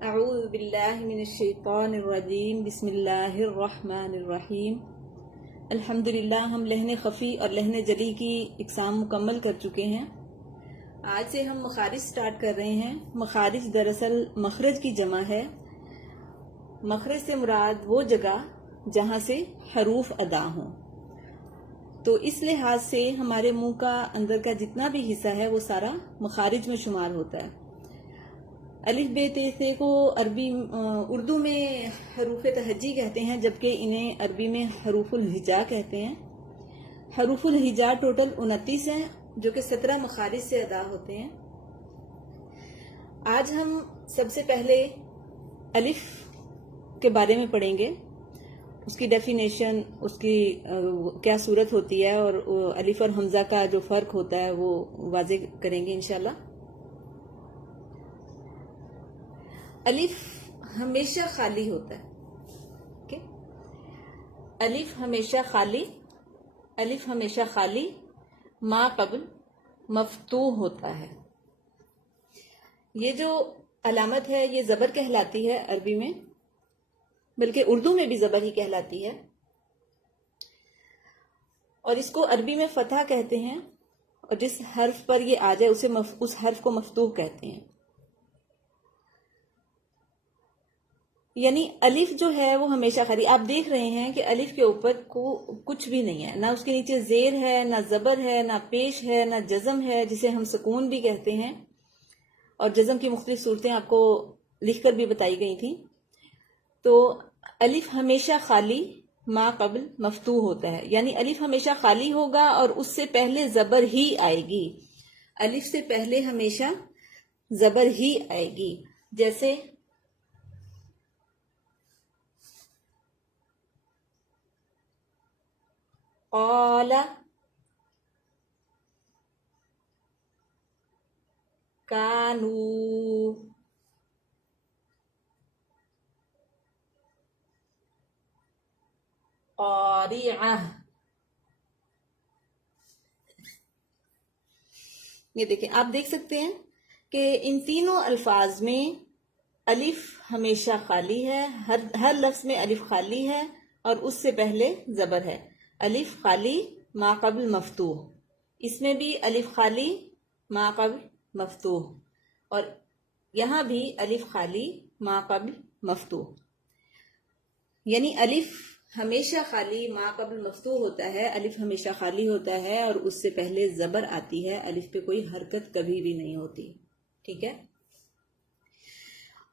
अऊज़ु बिल्लाहि मिनश्शैतानिर्रजीम बिस्मिल्लाहिर्रहमानिर्रहीम। अल्हम्दुलिल्लाह, हम लहन ख़फ़ी और लहन जली की इक़साम मुकम्मल कर चुके हैं। आज से हम मखारिज स्टार्ट कर रहे हैं। मखारिज दरअसल मखरज की जमा है। मखरज से मुराद वो जगह जहाँ से हरूफ अदा हों। तो इस लिहाज से हमारे मुंह का अंदर का जितना भी हिस्सा है वो सारा मखारिज में शुमार होता है। अलिफ बे ते से को उर्दू में हरूफ तहज्जी कहते हैं, जबकि इन्हें अरबी में हरूफुल हिजा कहते हैं। हरूफुल हिजा टोटल 29 हैं, जो कि 17 मखारिज से अदा होते हैं। आज हम सबसे पहले अलिफ के बारे में पढ़ेंगे, उसकी डेफिनेशन, उसकी क्या सूरत होती है और अलिफ और हमजा का जो फर्क होता है वो वाज़ेह करेंगे इंशाल्लाह। अलिफ हमेशा खाली होता है। ओके, अलिफ हमेशा खाली, अलिफ हमेशा खाली मा कब्ल मफ्तूह होता है। ये जो अलामत है ये जबर कहलाती है अरबी में, बल्कि उर्दू में भी जबर ही कहलाती है, और इसको अरबी में फतह कहते हैं, और जिस हर्फ पर ये आ जाए उसे उस हर्फ को मफ्तूह कहते हैं। यानी अलिफ जो है वो हमेशा खाली। आप देख रहे हैं कि अलिफ के ऊपर को कुछ भी नहीं है, ना उसके नीचे जेर है, ना जबर है, ना पेश है, ना जज़म है जिसे हम सुकून भी कहते हैं, और जज़म की मुख्तलिफ सूरतें आपको लिखकर भी बताई गई थी। तो अलिफ हमेशा खाली मा कब्ल मफ्तूह होता है, यानी अलिफ हमेशा खाली होगा और उससे पहले जबर ही आएगी। अलिफ से पहले हमेशा जबर ही आएगी। जैसे क़ाला, कानू, क़ारिअह। ये देखें, आप देख सकते हैं कि इन तीनों अल्फाज में अलिफ हमेशा खाली है। हर लफ्ज में अलिफ खाली है और उससे पहले जबर है। अलिफ खाली मा कब्ल मफ्तूह, इसमें भी अलिफ खाली मा कब्ल मफ्तूह, और यहां भी अलिफ खाली मा कब्ल मफ्तूह। यानी अलिफ हमेशा खाली मा कब्ल मफ्तूह होता है, अलिफ हमेशा खाली होता है और उससे पहले जबर आती है। अलिफ पे कोई हरकत कभी भी नहीं होती। ठीक है,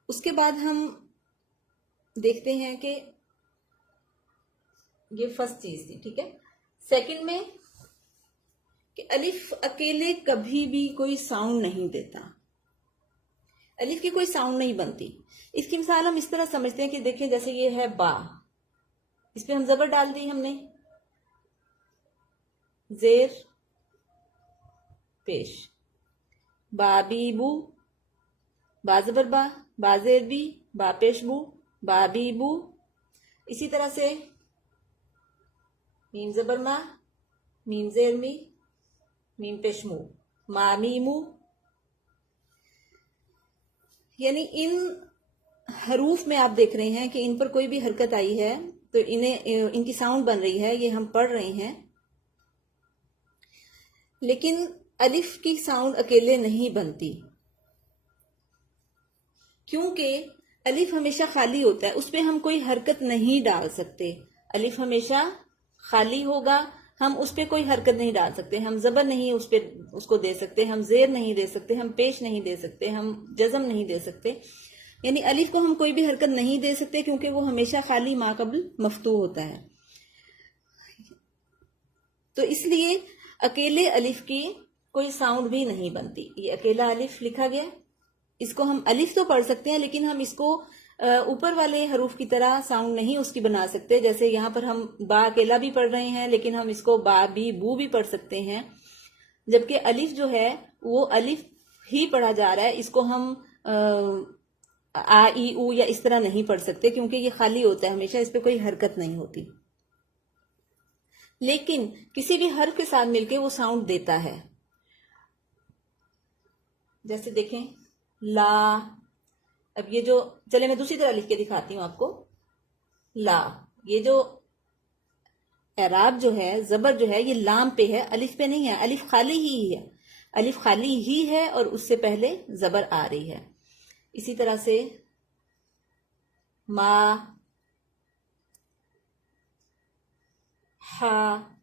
उसके बाद हम देखते हैं कि ये फर्स्ट चीज थी। ठीक है, सेकंड में कि अलिफ अकेले कभी भी कोई साउंड नहीं देता। अलिफ की कोई साउंड नहीं बनती। इसकी मिसाल हम इस तरह समझते हैं कि देखें, जैसे ये है बा, इस पे हम जबर डाल दी हमने, जेर पेश, बाबीबू, बाजबर बा, बाजेर बी, बापेश बू, बाबीबू। इसी तरह से मीम जबर मा, मीम जेर मी, मीम पेश मू, मामीमू। यानी इन हरूफ में आप देख रहे हैं कि इन पर कोई भी हरकत आई है तो इनकी साउंड बन रही है, ये हम पढ़ रहे हैं। लेकिन अलिफ की साउंड अकेले नहीं बनती, क्योंकि अलिफ हमेशा खाली होता है, उस पर हम कोई हरकत नहीं डाल सकते। अलिफ हमेशा खाली होगा, हम उस पर कोई हरकत नहीं डाल सकते। हम जबर नहीं उसको दे सकते, हम जेर नहीं दे सकते, हम पेश नहीं दे सकते, हम जज़म नहीं दे सकते। यानी अलिफ को हम कोई भी हरकत नहीं दे सकते, क्योंकि वो हमेशा खाली मा कब्ल मफ्तूह होता है। तो इसलिए अकेले अलिफ की कोई साउंड भी नहीं बनती। ये अकेला अलिफ लिखा गया, इसको हम अलिफ तो पढ़ सकते हैं, लेकिन हम इसको ऊपर वाले हरूफ की तरह साउंड नहीं उसकी बना सकते। जैसे यहाँ पर हम बा अकेला भी पढ़ रहे हैं, लेकिन हम इसको बा बी बू भी पढ़ सकते हैं, जबकि अलिफ जो है वो अलिफ ही पढ़ा जा रहा है। इसको हम आ ई ऊ या इस तरह नहीं पढ़ सकते, क्योंकि ये खाली होता है हमेशा, इस पर कोई हरकत नहीं होती। लेकिन किसी भी हर्फ के साथ मिलके वो साउंड देता है। जैसे देखें ला, अब ये जो, चले मैं दूसरी तरह लिख के दिखाती हूं आपको। ला, ये जो एराब जो है, जबर जो है, ये लाम पे है, अलिफ पे नहीं है। अलिफ खाली ही है, अलिफ खाली ही है और उससे पहले जबर आ रही है। इसी तरह से मा, हा,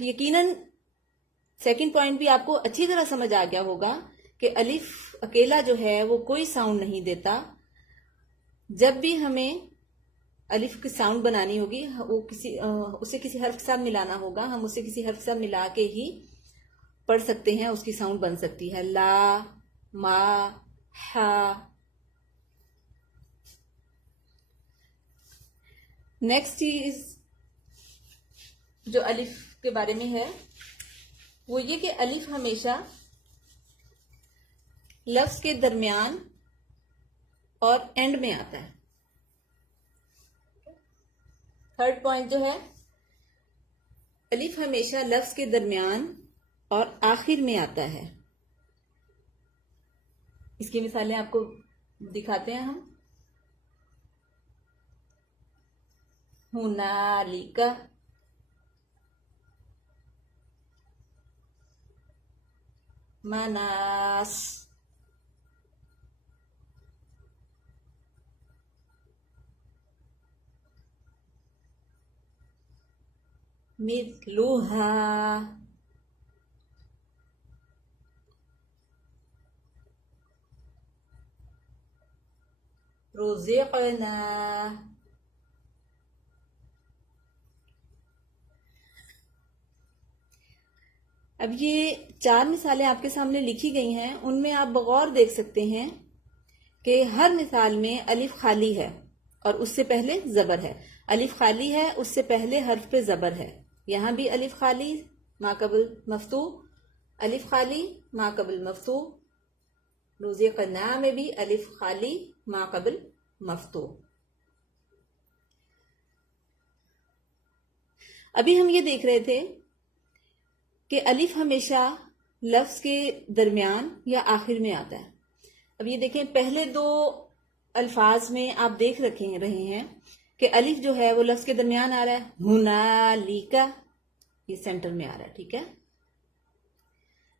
यकीनन सेकंड पॉइंट भी आपको अच्छी तरह समझ आ गया होगा कि अलिफ अकेला जो है वो कोई साउंड नहीं देता। जब भी हमें अलिफ की साउंड बनानी होगी, वो उसे किसी हर्फ के साथ मिलाना होगा, हम उसे किसी हर्फ के साथ मिला के ही पढ़ सकते हैं, उसकी साउंड बन सकती है। ला, मा, हा। नेक्स्ट चीज जो अलिफ के बारे में है वो ये कि अलिफ हमेशा लफ्ज के दरमियान और एंड में आता है। थर्ड पॉइंट जो है, अलिफ हमेशा लफ्ज के दरमियान और आखिर में आता है। इसकी मिसालें आपको दिखाते हैं हम। हुनालिका, मनास, मिथलुहा, रुज़िक़ना। अब ये 4 मिसालें आपके सामने लिखी गई हैं, उनमें आप बगौर देख सकते हैं कि हर मिसाल में अलिफ खाली है और उससे पहले जबर है। अलिफ खाली है, उससे पहले हर्फ पे जबर है। यहां भी अलिफ खाली, मा कबल मफ्तू, अलिफ खाली, मा कबल मफ्तू। रुज़िक़ना में भी अलिफ खाली, मा कबल मफ्तू। अभी हम ये देख रहे थे कि अलिफ हमेशा लफ्ज के दरमियान या आखिर में आता है। अब ये देखें, पहले 2 अल्फाज में आप देख रहे हैं कि अलिफ जो है वो लफ्ज के दरमियान आ रहा है। हुनालिका, ये सेंटर में आ रहा है, ठीक है।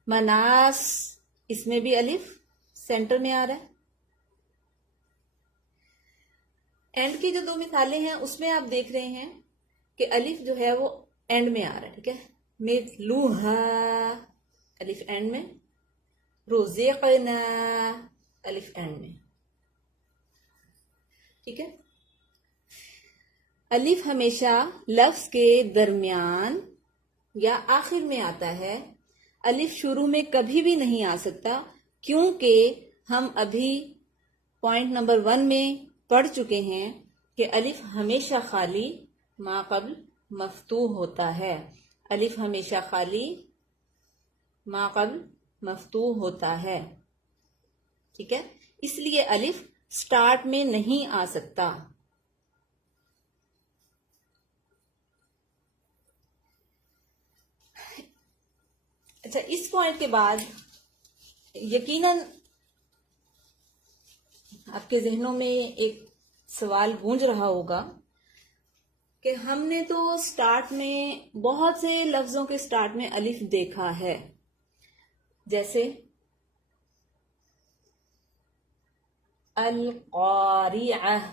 मनास, इसमें भी अलिफ सेंटर में आ रहा है। एंड की जो 2 मिसालें हैं उसमें आप देख रहे हैं कि अलिफ जो है वो एंड में आ रहा है, ठीक है। मिथलुहा, अलिफ एंड में। रुज़िक़ना, अलिफ एंड में, ठीक है। अलिफ हमेशा लफ्ज के दरमियान या आखिर में आता है। अलिफ शुरू में कभी भी नहीं आ सकता, क्योंकि हम अभी पॉइंट नंबर 1 में पढ़ चुके हैं कि अलिफ हमेशा खाली, मा कब्ल मफ्तूह होता है। अलिफ हमेशा खाली, मा कब्ल मफ्तूह होता है, ठीक है। इसलिए अलिफ स्टार्ट में नहीं आ सकता। अच्छा, इस पॉइंट के बाद यकीनन आपके जहनों में एक सवाल गूंज रहा होगा कि हमने तो स्टार्ट में बहुत से लफ्जों के स्टार्ट में अलिफ देखा है, जैसे अल-क़ारिअह,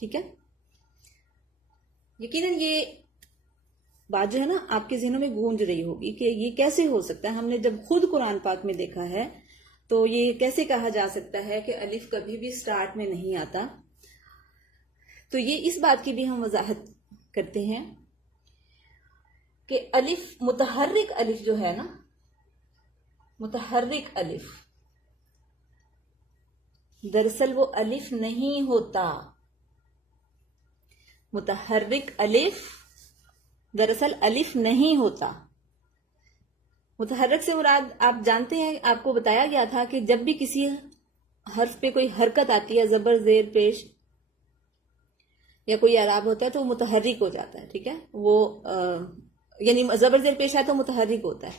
ठीक है। यकीनन ये बात जो है ना आपके जहनों में गूंज रही होगी कि ये कैसे हो सकता है। हमने जब खुद कुरान पाक में देखा है तो ये कैसे कहा जा सकता है कि अलिफ कभी भी स्टार्ट में नहीं आता। तो ये इस बात की भी हम वजाहत करते हैं कि अलिफ, मुतहर्रिक अलिफ जो है ना, मुतहर्रिक अलिफ दरअसल वो अलिफ नहीं होता। मुतहर्रिक अलिफ दरअसल अलिफ नहीं होता। मुतहर्रिक से मुराद आप जानते हैं, आपको बताया गया था कि जब भी किसी हर्फ पे कोई हरकत आती है, जबर जेर पेश या कोई अराब होता है, तो वो मुतहर्रिक हो जाता है, ठीक है। वो यानी जबर जेर पेश आया तो मुतहर्रिक होता है।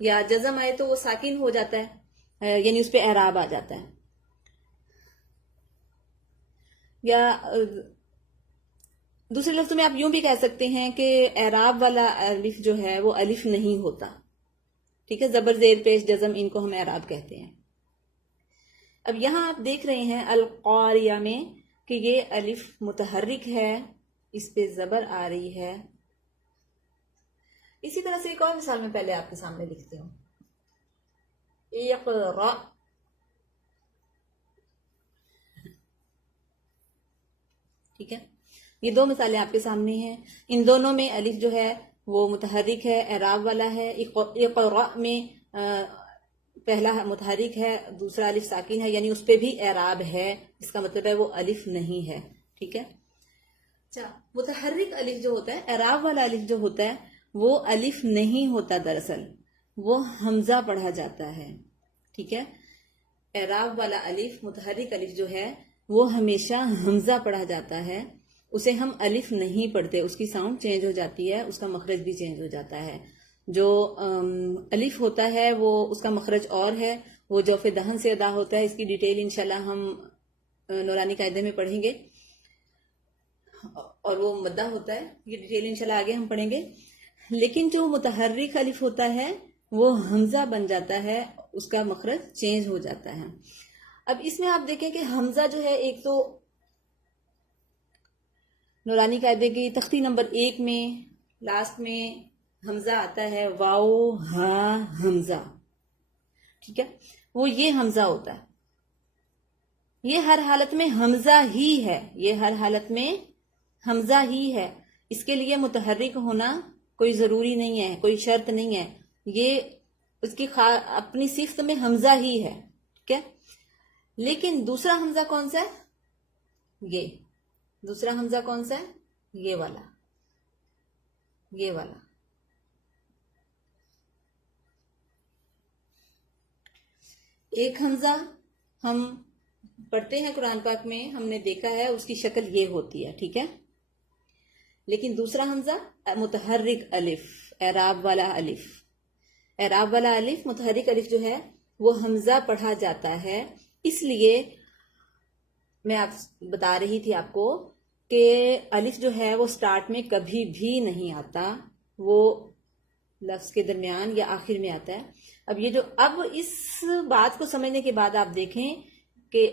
या जज़म आए तो वो साकिन हो जाता है, यानी उस पर एराब आ जाता है। या दूसरे लफ्ज़ों में आप यूं भी कह सकते हैं कि एराब वाला अलिफ जो है वो अलिफ नहीं होता। ठीक है, जबर जेर पेश जज़म, इनको हम एराब कहते हैं। अब यहां आप देख रहे हैं अल क़ारिया में कि ये अलिफ मुतहर्रिक है, इस पे जबर आ रही है। इसी तरह से एक और मिसाल में पहले आपके सामने लिखती हूं, इक़रा। ठीक है, ये दो मिसालें आपके सामने हैं। इन दोनों में अलिफ जो है वो मुतहर्रिक है, एराब वाला है। इक़रा में पहला मुतहर्रिक है, दूसरा अलिफ साकिन है, यानी उस पे भी एराब है। इसका मतलब है वो अलिफ नहीं है। ठीक है, अच्छा, मुतहर्रिक अलिफ जो होता है, एराब वाला अलिफ जो होता है, वो अलिफ नहीं होता, दरअसल वो हमजा पढ़ा जाता है। ठीक है, एराब वाला अलिफ, मुतहर्रिक अलिफ जो है वो हमेशा हमजा पढ़ा जाता है, उसे हम अलिफ नहीं पढ़ते। उसकी साउंड चेंज हो जाती है, उसका मखरज भी चेंज हो जाता है। जो अलिफ होता है वो उसका मखरज और है, वो जौफ़े दहन से अदा होता है। इसकी डिटेल इंशाल्लाह हम नूरानी कायदे में पढ़ेंगे, और वो मद्दा होता है, ये डिटेल इंशाल्लाह आगे हम पढ़ेंगे। लेकिन जो मुतहर्रिक अलिफ होता है वो हमजा बन जाता है, उसका मखरज चेंज हो जाता है। अब इसमें आप देखें कि हमजा जो है, एक तो नूरानी कायदे की तख्ती नंबर 1 में लास्ट में हमजा आता है, वाओ हा हमजा। ठीक है, वो ये हमजा होता है, ये हर हालत में हमजा ही है, ये हर हालत में हमजा ही है। इसके लिए मुतहर्रिक होना कोई जरूरी नहीं है, कोई शर्त नहीं है, ये उसकी अपनी सिफ्त में हमजा ही है। ठीक है, लेकिन दूसरा हमजा कौन सा है? ये दूसरा हमजा कौन सा है? ये वाला, ये वाला। एक हमजा हम पढ़ते हैं कुरान पाक में, हमने देखा है उसकी शक्ल ये होती है। ठीक है, लेकिन दूसरा हमजा मुतहर्रिक अलिफ, एराब वाला अलिफ, एराब वाला अलिफ, मुतहर्रिक अलिफ जो है वो हमजा पढ़ा जाता है। इसलिए मैं आप बता रही थी आपको कि अलिफ जो है वो स्टार्ट में कभी भी नहीं आता, वो लफ्ज के दरमियान या आखिर में आता है। अब ये जो, अब इस बात को समझने के बाद आप देखें कि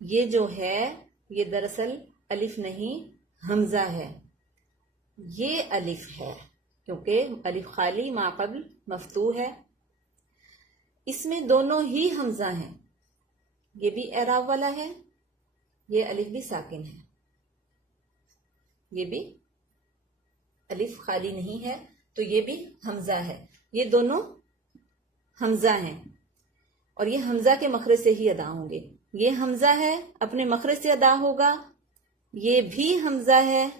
ये जो है ये दरअसल अलिफ नहीं हमजा है, ये अलिफ है, क्योंकि अलिफ खाली माक़ब्ल मफ्तूह है, इसमें दोनों ही हमजा हैं। ये भी एराब वाला है, ये अलिफ भी साकिन है, ये भी अलिफ खाली नहीं है, तो ये भी हमजा है। ये दोनों हमजा हैं और ये हमजा के मखरज से ही अदा होंगे। ये हमजा है, अपने मखरज से अदा होगा, ये भी हमजा है,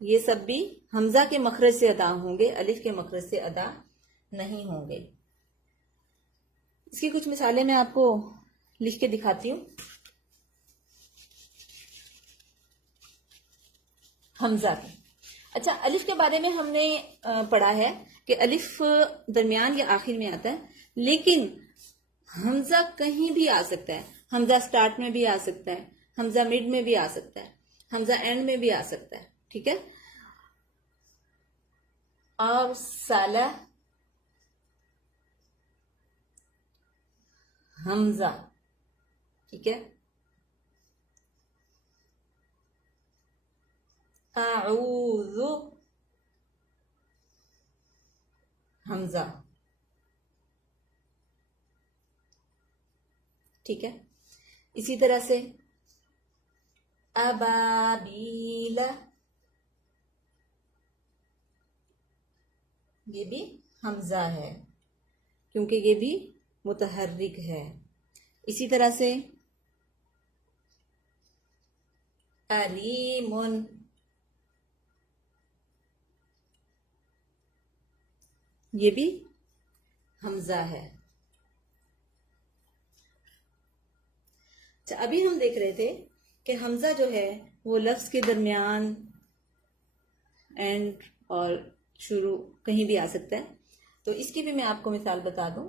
ये सब भी हमजा के मखरज से अदा होंगे, अलिफ के मखरज से अदा नहीं होंगे। इसकी कुछ मिसालें मैं आपको लिख के दिखाती हूं। हमजा की, अच्छा, अलिफ के बारे में हमने पढ़ा है कि अलिफ दरमियान या आखिर में आता है, लेकिन हमजा कहीं भी आ सकता है। हमजा स्टार्ट में भी आ सकता है, हमजा मिड में भी आ सकता है, हमजा एंड में भी आ सकता है। ठीक है, और साला हमजा, ठीक है, आऊज़ु हमजा, ठीक है। इसी तरह से अबाबीला, ये भी हमजा है क्योंकि ये भी मुतहर्रिक है। इसी तरह से अलीमुन, ये भी हमजा है। अच्छा, अभी हम देख रहे थे कि हमजा जो है वो लफ्ज के दरमियान, एंड और शुरू कहीं भी आ सकता है। तो इसकी भी मैं आपको मिसाल बता दूं।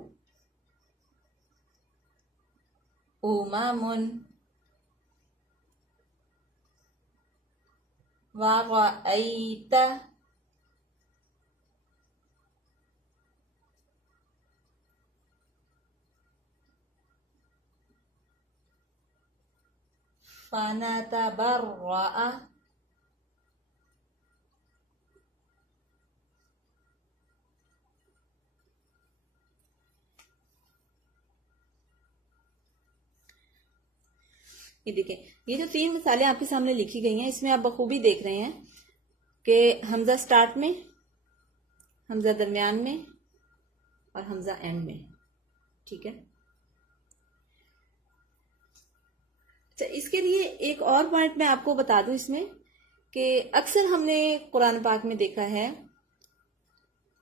उमामुन वरअयत फनतबर्रअ। ये देखें, ये जो 3 मिसालें आपके सामने लिखी गई हैं, इसमें आप बखूबी देख रहे हैं कि हमजा स्टार्ट में, हमजा दरमियान में और हमजा एंड में। ठीक है। अच्छा, इसके लिए एक और पॉइंट मैं आपको बता दूं इसमें कि अक्सर हमने कुरान पाक में देखा है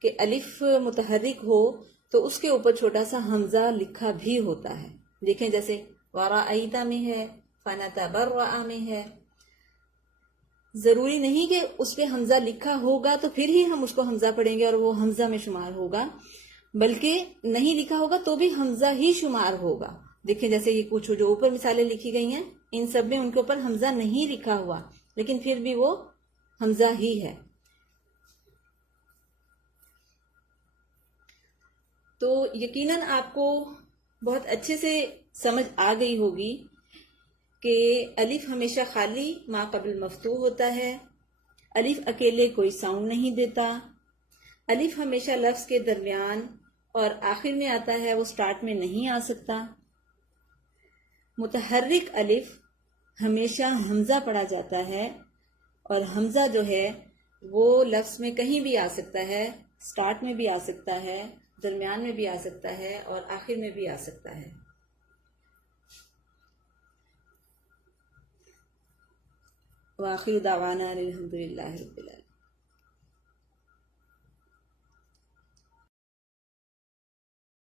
कि अलिफ मुतहर्रिक हो तो उसके ऊपर छोटा सा हमजा लिखा भी होता है। देखें, जैसे वराअयता में है, फनतबर्रअ में है। जरूरी नहीं कि उस पे हमजा लिखा होगा तो फिर ही हम उसको हमजा पढ़ेंगे और वो हमजा में शुमार होगा, बल्कि नहीं लिखा होगा तो भी हमजा ही शुमार होगा। देखें, जैसे ये कुछ जो ऊपर मिसालें लिखी गई हैं, इन सब में उनके ऊपर हमजा नहीं लिखा हुआ, लेकिन फिर भी वो हमजा ही है। तो यकीनन आपको बहुत अच्छे से समझ आ गई होगी कि अलिफ हमेशा खाली मा कबल मफ्तूह होता है। अलिफ अकेले कोई साउंड नहीं देता। अलिफ हमेशा लफ्ज के दरमियान और आखिर में आता है, वो स्टार्ट में नहीं आ सकता। मुतहर्रिक अलिफ हमेशा हमजा पढ़ा जाता है और हमजा जो है वो लफ्ज में कहीं भी आ सकता है, स्टार्ट में भी आ सकता है, दरमियान में भी आ सकता है और आखिर में भी आ सकता है। वाखिर दावाना अल्हम्दुलिल्लाहि रब्बिल आलमीन।